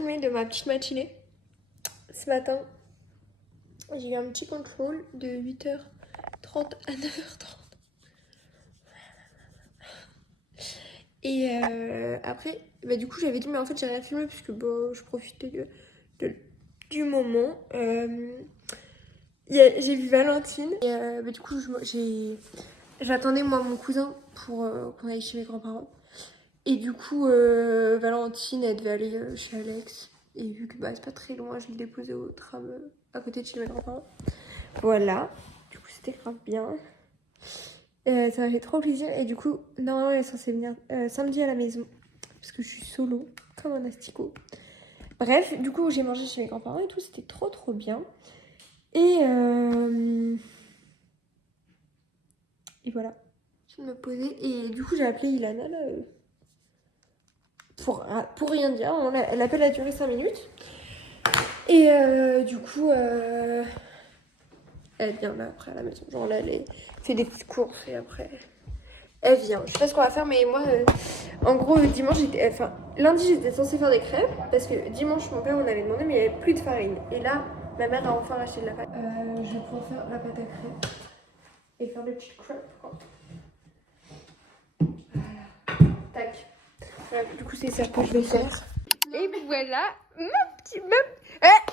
filmé de ma petite matinée. Ce matin, j'ai eu un petit contrôle de 8h30 à 9h30. Et après, bah, du coup, j'avais dit, mais en fait, j'ai rien filmé puisque bon, je profitais du moment. J'ai vu Valentine. Et bah, du coup, j'attendais moi mon cousin pour qu'on aille chez mes grands-parents. Et du coup, Valentine, elle devait aller chez Alex. Et vu que bah, c'est pas très loin, je l'ai déposée au tram à côté de chez mes grands-parents. Voilà. Du coup, c'était grave bien. Ça m'a fait trop plaisir. Et du coup, normalement, elle est censée venir samedi à la maison. Parce que je suis solo, comme un asticot. Bref, du coup, j'ai mangé chez mes grands-parents et tout. C'était trop, trop bien. Et voilà. Je viens de me poser. Et du coup, j'ai appelé Ilana là. Pour rien dire. L'appel a duré 5 minutes. Et du coup, elle vient là après à la maison. Genre là, elle fait des petites courses et après, elle vient. Je sais pas ce qu'on va faire, mais moi, en gros, dimanche, lundi, j'étais censée faire des crêpes. Parce que dimanche, mon père m'en avait demandé, mais il n'y avait plus de farine. Et là, ma mère a enfin acheté de la pâte. Je vais pouvoir faire la pâte à crêpes et faire des petites crêpes. Voilà. Tac. Voilà, du coup, c'est ça que je vais faire. Et voilà, mon petit meuble.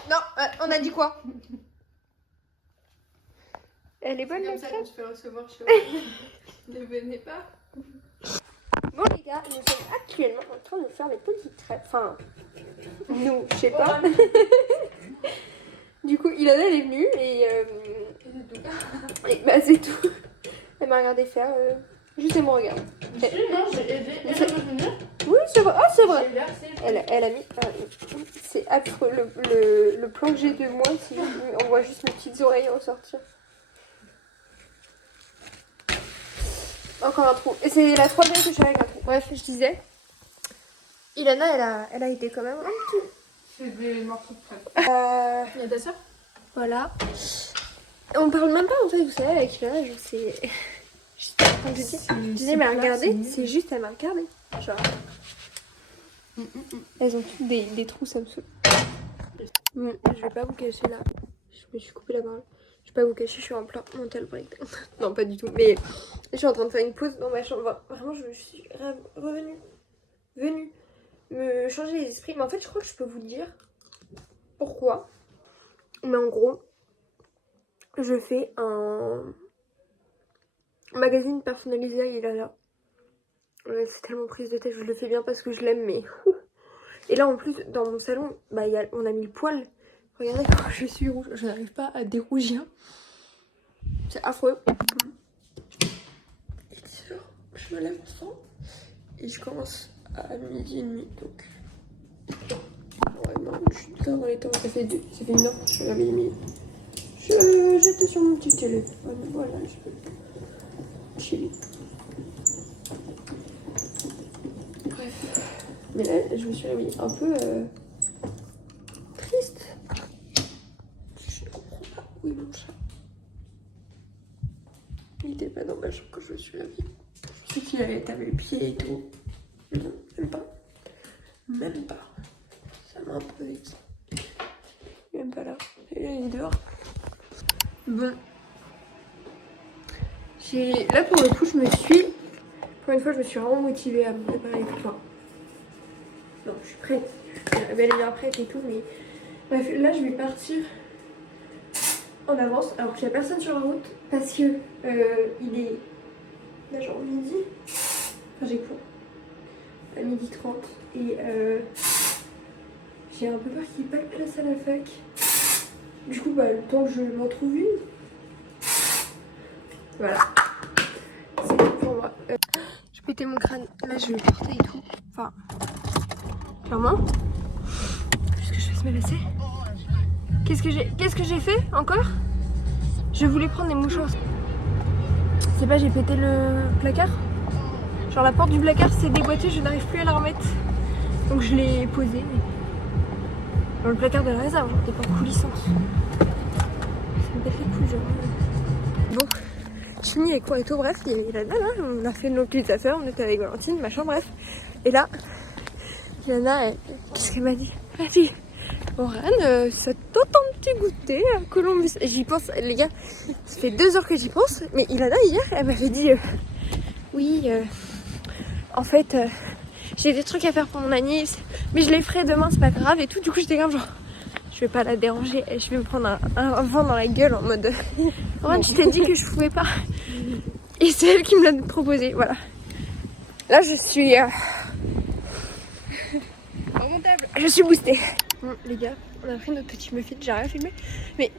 Non, on a dit quoi? Elle est bonne la crêpe. Je fais recevoir chez moi. Ne venez pas. Bon les gars, nous sommes actuellement en train de faire les petites crêpes. Enfin, nous, je sais pas. Du coup, Ilana elle est venue et bah c'est tout. Elle m'a regardé faire. Juste elle me regarde. Non, j'ai aidé. Elle va venir. Oui, c'est vrai. Ah, c'est vrai. Elle a mis. C'est affreux. Le plan que j'ai de moi, on voit juste mes petites oreilles ressortir. Encore un trou. Et c'est la troisième que je fais avec un trou. Bref, je disais. Ilana, elle a été quand même un petit. C'est des morceaux de crêpes. Il y a ta soeur. Voilà. On parle même pas en fait, vous savez, avec Ilana, genre c'est. Comme je disais, elle m'a regardé, c'est juste, elle m'a regardé. Genre. Elles ont toutes des trous, ça me saoule. Bon, je vais pas vous cacher là. Je me suis coupé la parole. Je vais pas vous cacher, je suis en plein mental breakdown. Non, pas du tout, mais je suis en train de faire une pause dans ma chambre. Vraiment, je suis venue me changer les esprits. Mais en fait, je crois que je peux vous dire pourquoi. Mais en gros, je fais un magazine personnalisé à Ilana. C'est tellement prise de tête, je le fais bien parce que je l'aime, mais... Et là, en plus, dans mon salon, bah, on a mis le poil. Regardez comment je suis rouge, je n'arrive pas à dérougir. C'est affreux. Et 10h, je me lève enfin. Et je commence à 12h30, donc... Vraiment, je suis tard dans les temps. Ça fait 1h que je suis réveillée. J'étais sur mon petit téléphone, voilà, je peux chiller. Bref. Mais là, je me suis réveillée un peu triste. Je ne comprends pas où est mon chat. Il était pas dans ma chambre quand je me suis réveillée. Je sais qu'il avait tapé le pied et tout. Non, même pas. Même pas. Ça m'a un peu vexée. Il est même pas là. Et là, il est dehors. Bon. Là, pour le coup, pour une fois, je me suis vraiment motivée à me préparer tout ça. Non, je suis prête. Je suis bel et bien prête et tout, mais... Bref, là, je vais partir en avance, alors qu'il n'y a personne sur la route, parce que il est... Là, genre midi. Enfin, j'ai cours. À 12h30. Et j'ai un peu peur qu'il n'y ait pas de place à la fac. Du coup, bah, le temps que je m'en trouve une. Voilà. C'est tout pour moi. Je pétais mon crâne. Là, je le portais et tout. Enfin... Clairement. Juste que je fasse mes lacets. Qu'est-ce que j'ai fait encore? Je voulais prendre des mouchoirs. C'est pas, j'ai pété le placard. Genre la porte du placard s'est déboîtée, je n'arrive plus à la remettre. Donc je l'ai posée. Dans le placard de la réserve, genre des portes coulissantes. Ça me pète les couilles, genre. Bon, je finis les cours et tout, bref, il a là, on a fait nos petites affaires, on était avec Valentine, machin, bref. Et là, Yana, qu'est-ce qu'elle m'a dit? Allez, Morane, ça tente un petit goûter à Columbus. J'y pense, les gars, ça fait 2 heures que j'y pense, mais Ilana hier, elle m'avait dit oui, en fait, j'ai des trucs à faire pour mon anniversaire, mais je les ferai demain, c'est pas grave et tout. Du coup, j'étais comme genre, je vais pas la déranger, je vais me prendre un vent dans la gueule en mode Morane, je t'ai dit que je pouvais pas. Et c'est elle qui me l'a proposé, voilà. Là, je suis remontable. Je suis boostée. Bon, les gars, on a pris notre petit muffin, j'ai rien filmé. Mais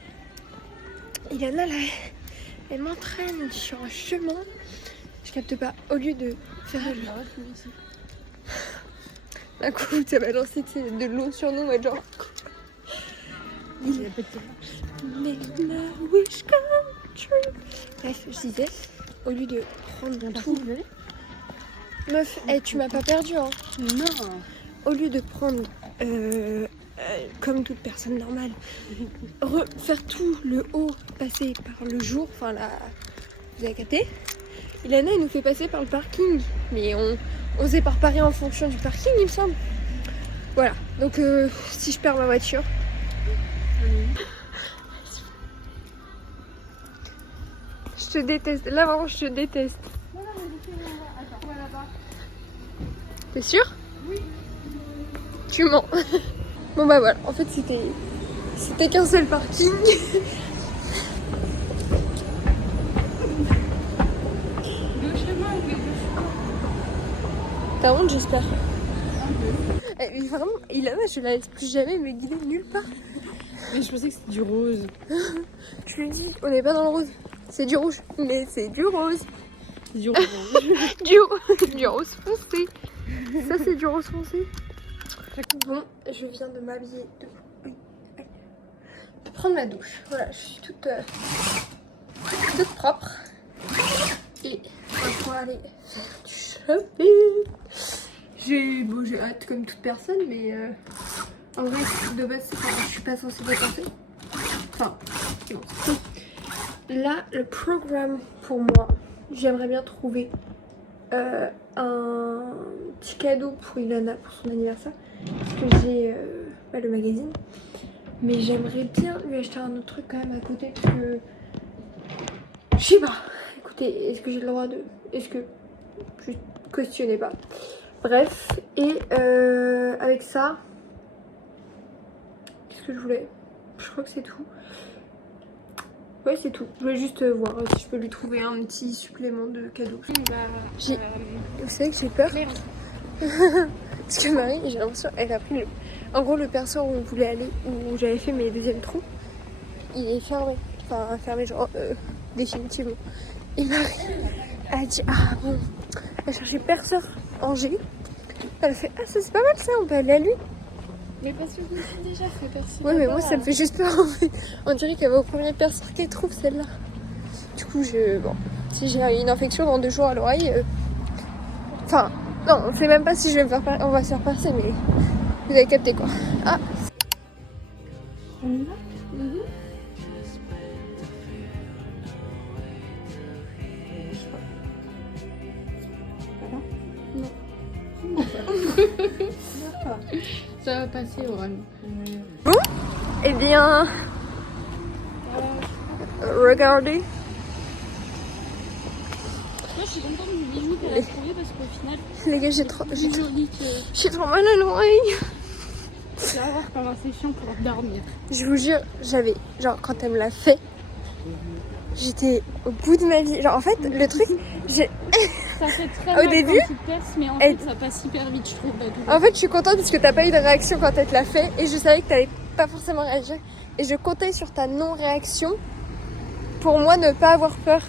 Ilana, là, elle m'entraîne sur un chemin. Je capte pas. Au lieu de faire un coup, ça va lancer de l'eau sur nous, et genre. Make my wish come true. Bref, je disais, au lieu de prendre tout. Meuf, tu m'as pas perdu, hein. Non. Au lieu de prendre, comme toute personne normale, faire tout le haut, passer par le jour, enfin là, vous avez capté. Ilana, elle nous fait passer par le parking, mais on s'est préparé en fonction du parking, il me semble. Voilà, donc si je perds ma voiture. Je te déteste, là vraiment je te déteste. T'es sûr? Oui. Tu mens. Bon bah voilà, en fait c'était qu'un seul parking. T'as honte, j'espère. Vraiment, Ilana, je la laisse plus jamais me guider nulle part. Mais je pensais que c'était du rose. Je lui dis, on n'est pas dans le rose. C'est du rouge, mais c'est du rose. C'est du rose. du rose foncé. Ça, c'est du rose foncé. Bon, je viens de m'habiller, de prendre ma douche. Voilà, je suis toute propre. Et on va pouvoir aller faire du shopping. J'ai hâte comme toute personne, mais en vrai, de base, je suis pas censée dépenser. Enfin, non. Là, le programme pour moi, j'aimerais bien trouver un petit cadeau pour Ilana pour son anniversaire. Parce que j'ai le magazine. Mais j'aimerais bien lui acheter un autre truc quand même à côté. Parce que. Je sais pas. Écoutez, est-ce que j'ai le droit de. Est-ce que. Je questionnais pas. Bref. Et avec ça. Qu'est-ce que je voulais? Je crois que c'est tout. Ouais, c'est tout. Je voulais juste voir si je peux lui trouver un petit supplément de cadeau. Vous savez que j'ai peur. Parce que Marie, j'ai l'impression, elle a pris en gros, le perso où on voulait aller, où j'avais fait mes deuxièmes trous, il est fermé. Enfin, fermé, genre, définitivement. Et Marie a dit, ah bon, elle cherchait perceur Angers. Elle a fait, ah, ça c'est pas mal ça, on peut aller à lui. Mais parce que je me suis déjà fait percer. Ouais, mais moi ça me fait juste peur en fait. On dirait qu'elle va au premier perceur qu'elle trouve celle-là. Du coup, bon, si j'ai une infection dans 2 jours à l'oreille, enfin, non, on sait même pas si je vais me faire on va se faire percer, mais vous avez capté quoi. Ah. On y va? Ça va passer, Aurane. Bon, eh bien, regardez. Moi, je suis contente du bijou qu'elle a trouvé parce qu'au final, Les gars, j'ai trop mal à l'oreille. tu vas voir comment c'est chiant pour dormir. Je vous jure, j'avais, genre, quand elle me l'a fait, j'étais au bout de ma vie. Genre, en fait, le truc, Ça fait très mal au début, quand tu perces, mais en fait, ça passe hyper vite, je trouve. En fait, je suis contente parce que t'as pas eu de réaction quand elle te l'a fait et je savais que t'allais pas forcément réagir. Et je comptais sur ta non-réaction pour moi ne pas avoir peur.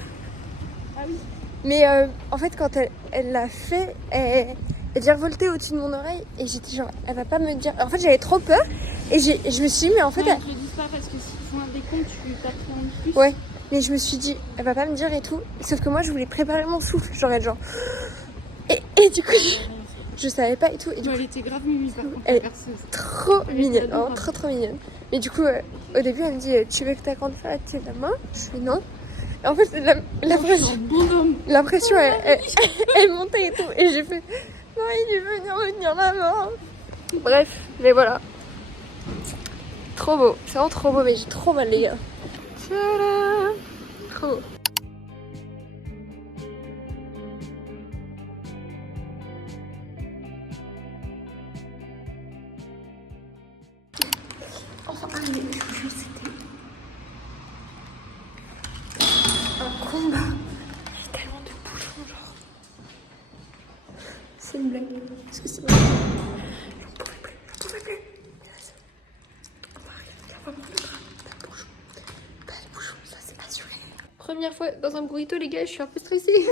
Ah oui. Mais en fait, quand elle l'a fait, elle vient revolter au-dessus de mon oreille et j'étais genre, elle va pas me dire. En fait, j'avais trop peur et je me suis dit, mais en fait. Non, je le dis pas parce que s'ils font un décompte, tu t'appréhendes plus. Ouais, mais je me suis dit, elle va pas me dire et tout. Sauf que moi, je voulais préparer mon souffle. Genre, Et du coup, je savais pas et tout. Et du coup, elle était grave mimi par contre. Elle est trop mignonne, hein, trop mignonne. Mais du coup, au début, elle me dit, tu veux que ta grande frère tienne la main? Je fais non. Et en fait, l'impression, elle montait et tout. Et j'ai fait, non, il veut venir me tenir la main. Bref, mais voilà. Trop beau, c'est vraiment trop beau, mais j'ai trop mal les gars. Tadam. Trop beau. Enfin, mais je vous jure, c'était un combat. Il y a tellement de bouchons, genre. C'est une blague. Est-ce que c'est vrai? J'en pouvais plus, j'en pouvais plus. On va arriver à la fin de pas de bouchons. Pas de bouchons, ça c'est assuré. Première fois dans un burrito, les gars, je suis un peu stressée.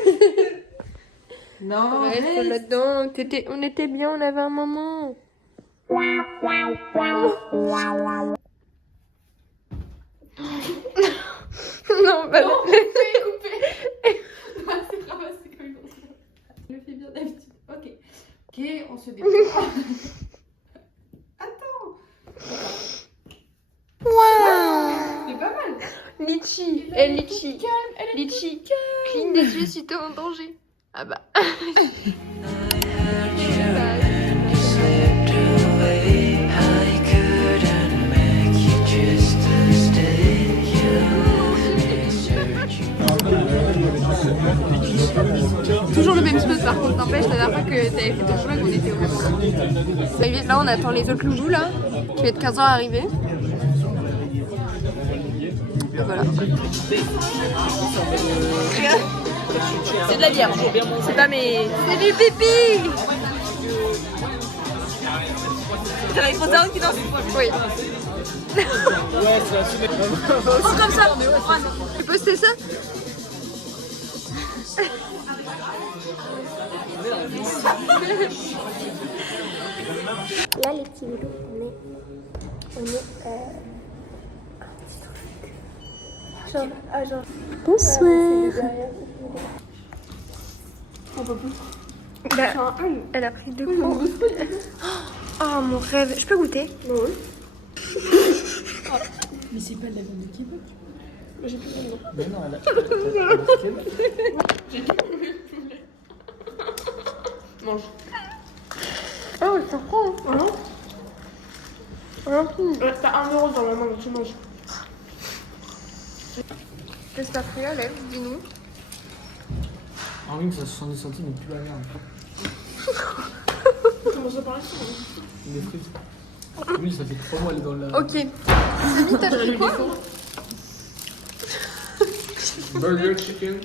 Non, Reste reste. là-dedans, on était bien, on avait un moment. Non, bah non. C'est coupé. Ah, c'est ramassé comme une grosse. Je le fais bien d'habitude. Ok. Ok, on se dépêche. C'est pas mal. Litchi, litchi, litchi, cligne des yeux si t'es en danger. Ah bah. Toujours le même spot par contre, n'empêche la dernière fois que t'avais fait ton vlog, on était au même endroit. Là on attend les autres loulous là, qui va être 15 ans à arriver. Et voilà. C'est de la bière. C'est pas mes. C'est du pipi. C'est la Frozen qui danse. Oui. Aussi comme ça. Tu peux poster ça? Là les petits loulous, on est genre. Bonsoir. On peut plus. Bah, elle a pris 2 coups. Oh mon rêve, je peux goûter? Oui. Mais c'est pas de la viande de kebab. J'ai plus de nom. Mais non, elle a. Mange. Oh, elle s'en prend. T'as 1 euro dans la main, tu manges. Qu'est-ce que t'as pris, Alex? Dis-nous. Ah oui, mais ça 70 centimes, mais plus la merde. Comment ça paraît ça? Des frites. Oui, ça fait 3 mois, elle est dans la. Ok. Samy, t'as pris quoi? Burger chicken.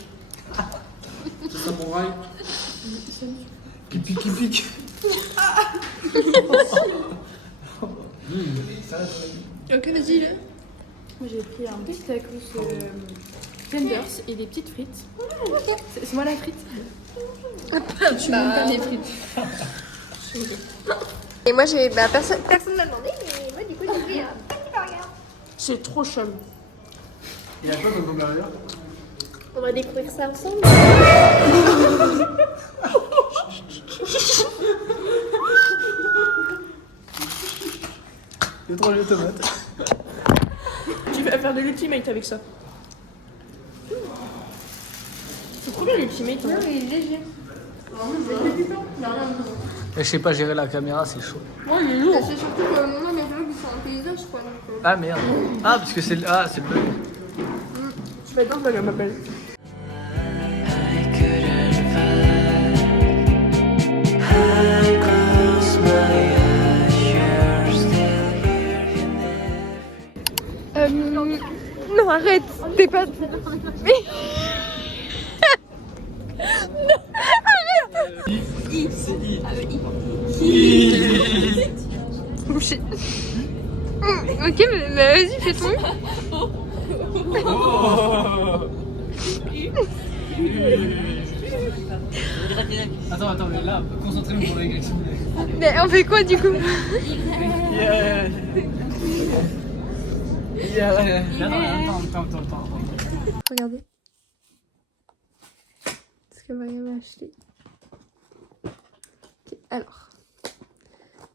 Samouraï. Qui pique. Ok, vas-y, là. Moi j'ai pris un petit tacos tenders et des petites frites. C'est moi la frite. Je suis même pas des frites. Et moi, j'ai. Bah, personne m'a demandé, mais moi, du coup, j'ai pris un petit burger. C'est trop chum. Il y a quoi dans ton burger? On va découvrir ça ensemble. Il y a 3 jeux de tomates. Tu vas faire de l'ultimate avec ça. C'est trop bien l'ultimate. Non, il est léger. Je sais pas gérer la caméra, c'est chaud. Moi, il est lourd. C'est surtout que moi, mes vlogs, ils sont en paysage, quoi. Donc, Ah merde. Ah, parce que c'est le. Ah, c'est le bug. J'adore ma gamme m'appelle. Non, arrête. T'es pas. Mais. Non, arrête. Boucher. Ok, mais vas-y, fais ton. Attends, mais là, concentrez-vous sur l'agression. Mais on fait quoi du coup? Yeah. Attends. Regardez. Ce que Maria m'a acheté. Ok, alors.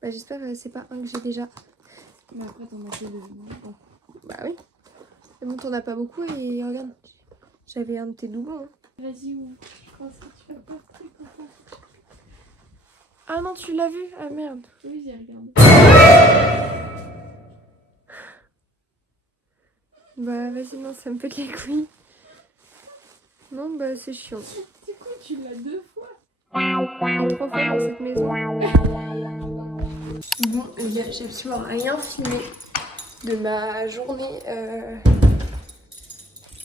Bah, j'espère que c'est pas un que j'ai déjà. Mais après t'en as fait de. Bah oui. Mais bon, t'en as pas beaucoup et regarde. J'avais un de tes doublons. Hein. Vas-y, ou. Comment ça tu vas pas comme ça? Ah non, tu l'as vu? Ah merde. Oui, j'ai regardé. Bah vas-y, non, ça me pète les couilles. Non, bah c'est chiant. Du coup, tu l'as 2 fois. Et 3 fois dans cette maison. Bon, les gars, j'ai absolument rien filmé de ma journée.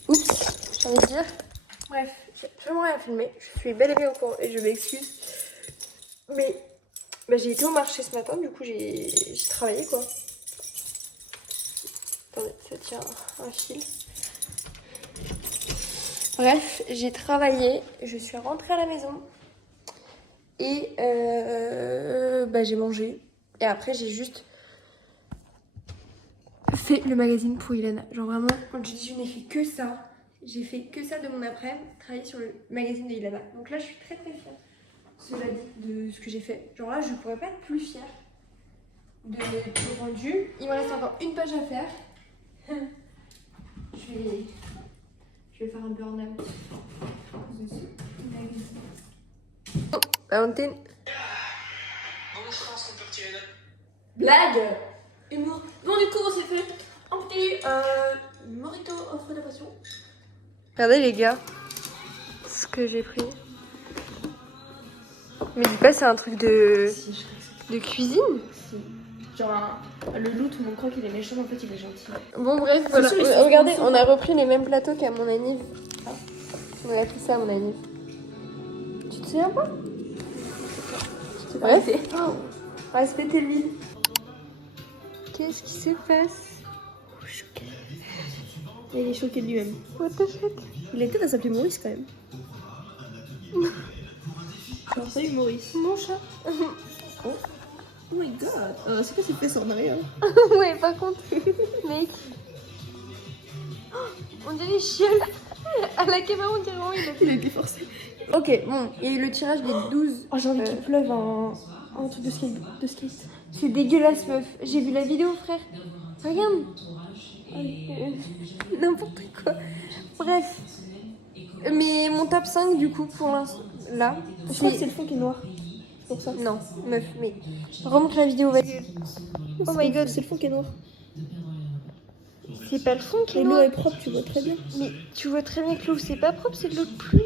Oups, j'ai envie de dire. Bref, j'ai absolument rien filmé. Je suis bel et bien au courant et je m'excuse. Mais bah, j'ai été au marché ce matin, du coup j'ai travaillé quoi. Attendez, ça tient un fil. Bref, j'ai travaillé, je suis rentrée à la maison et bah, j'ai mangé. Et après j'ai juste fait le magazine pour Ilana. Genre vraiment, quand je dis je n'ai fait que ça, j'ai fait que ça de mon après-midi, travailler sur le magazine de Ilana. Donc là je suis très très fière, cela dit, de ce que j'ai fait. Genre là je pourrais pas être plus fière de tout rendu. Il me reste encore une page à faire. Je vais faire un burn-out de ce magazine. Oh, Valentine. Bon, je pense qu'on peut retirer notre... Blague. Humour. Bon, du coup, on s'est fait un petit Morito offre de passion. Regardez les gars, ce que j'ai pris. Mais dis pas c'est un truc de cuisine. Si. Genre, le loup, tout le monde croit qu'il est méchant, en fait, il est gentil. Bon bref, voilà. sûr, ils sont Regardez, ensemble. on a repris les mêmes plateaux qu'à mon anniv. On a pris ça à mon anniv. Tu te souviens pas? Bref. Oh, respectez l'huile. Qu'est-ce qui se passe? Il est choqué de lui-même. What the fuck? Il a peut-être à s'appeler Maurice quand même. Alors, salut Maurice. Mon chat. Oh my god. C'est quoi cette fesse en arrière? Ouais, par contre, mec. Oh, on dirait chiole. À la caméra, on dirait vraiment Il a été forcé. Ok, bon, il y a eu le tirage des 12. Oh, j'ai envie qu'il pleuve un truc de skate. C'est dégueulasse, meuf. J'ai vu la vidéo, frère. Regarde. N'importe quoi. Bref. Mais mon top 5, du coup, pour l'instant, là. Je crois que c'est le fond qui est noir. C'est pour ça. Non, meuf, mais remonte la vidéo, vas-y. Oh my god. C'est le fond qui est noir. C'est pas le fond qui est Et l'eau noir. est propre, tu vois très bien. Mais tu vois très bien que l'eau, c'est pas propre, c'est de l'eau de pluie.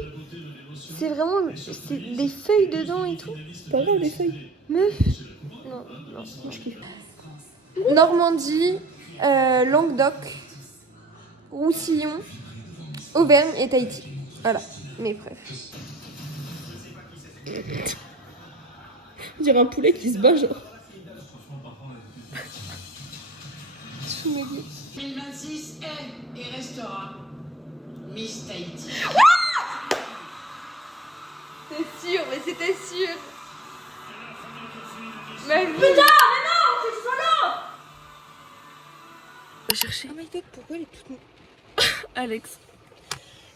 C'est vraiment. C'est des feuilles dedans et tout. C'est pas grave, les feuilles. Meuf. Non, non. Moi, je kiffe. Normandie, Languedoc, Roussillon, Auvergne et Tahiti. Voilà, mes bref. On dirait un poulet qui se bat, genre. 2026 est et restera Miss Tahiti. C'est sûr, mais c'était sûr. Mais putain, mais non, c'est solo. On va chercher. Oh my god, pourquoi elle est toute nue? Alex.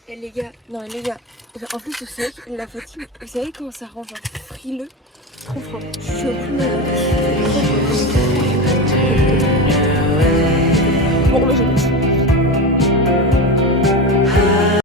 Et les gars, non les gars, en plus vous savez que la fatigue, vous savez comment ça rend genre frileux? Trop fort. Je suis au plus malade. Bon, mais j'ai